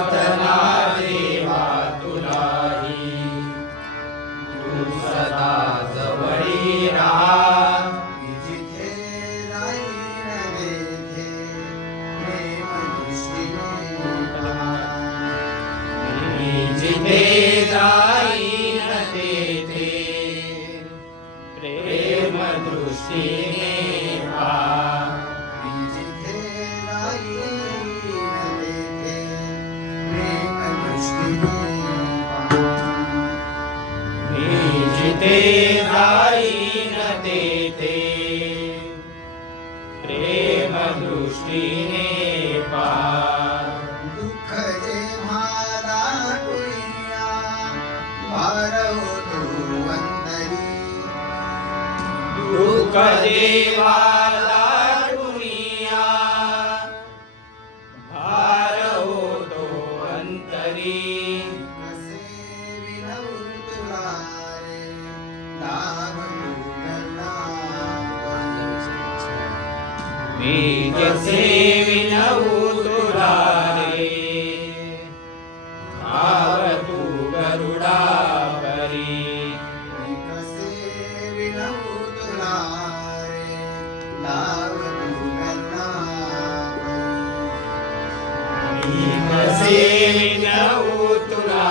प्रार्थना देवा तुलाही, तू सदा जवळी राहा. जिथे राहीन तेथे प्रेम दृष्टीने पहा. मी जिथे जाईन तेथे प्रेम दृष्टीने पहा. जिथे राहीन तेथे प्रेम दृष्टीने पहा. मी जिथे जाईन तेथे प्रेम दृष्टीने पहा. दुःख जेव्हा दाटुनिया भार होतो अंतरी. दुःख देवा लाटुनिया भार होतो अंतरी. कसे विनवू तुला रे लाभ तू करणार. मी कसे विनवू तुला रे भाव तू गरुडावरी. कसे विनवू तुला रे लाभ तू करणार. मी कसे विनवू तुला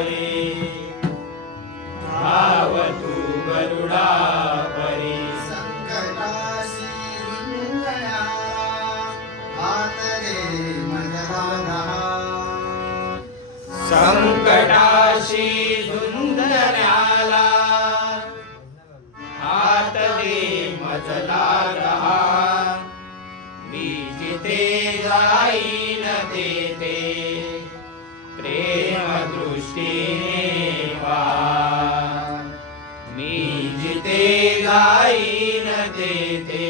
रे भाव तू गरुडावरी. संकटाशी झुंजणारा हात दे मजला दहा. संकटाशी झुंजण्याला हात दे मजला रहा. मी जिथे जाईन तेथे प्रेम दृष्टीने पहा. मी जिथे जाईन तेथे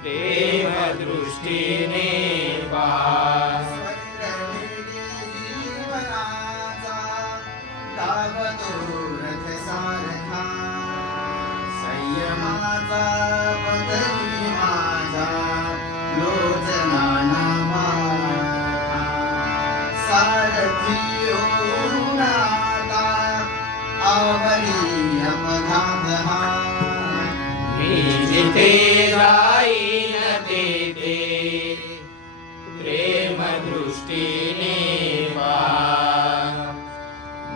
प्रेम दृष्टीने पहा. जीवनाचा लाभतो रथ सारखा. संयमाचा पदरी माझा लोचना नामार्था. सारथी होऊन आता आवरी अपघात. मी जिथे जाईन तेथे प्रेम दृष्टीने पहा.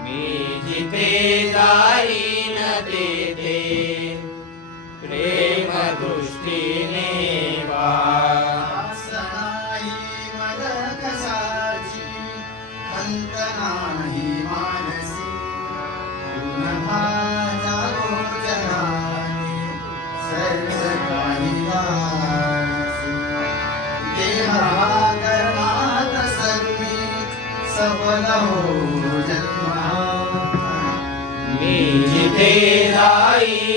मी जिथे जाईन तेथे प्रेम दृष्टीने पहा. नाही मद कशाची खंत नाही मानसी. पुन्हा जागो जनानी सर्व काही वासी. देहा कर्मात सर्वी सफल हो जन्म. मी जिथे जाईन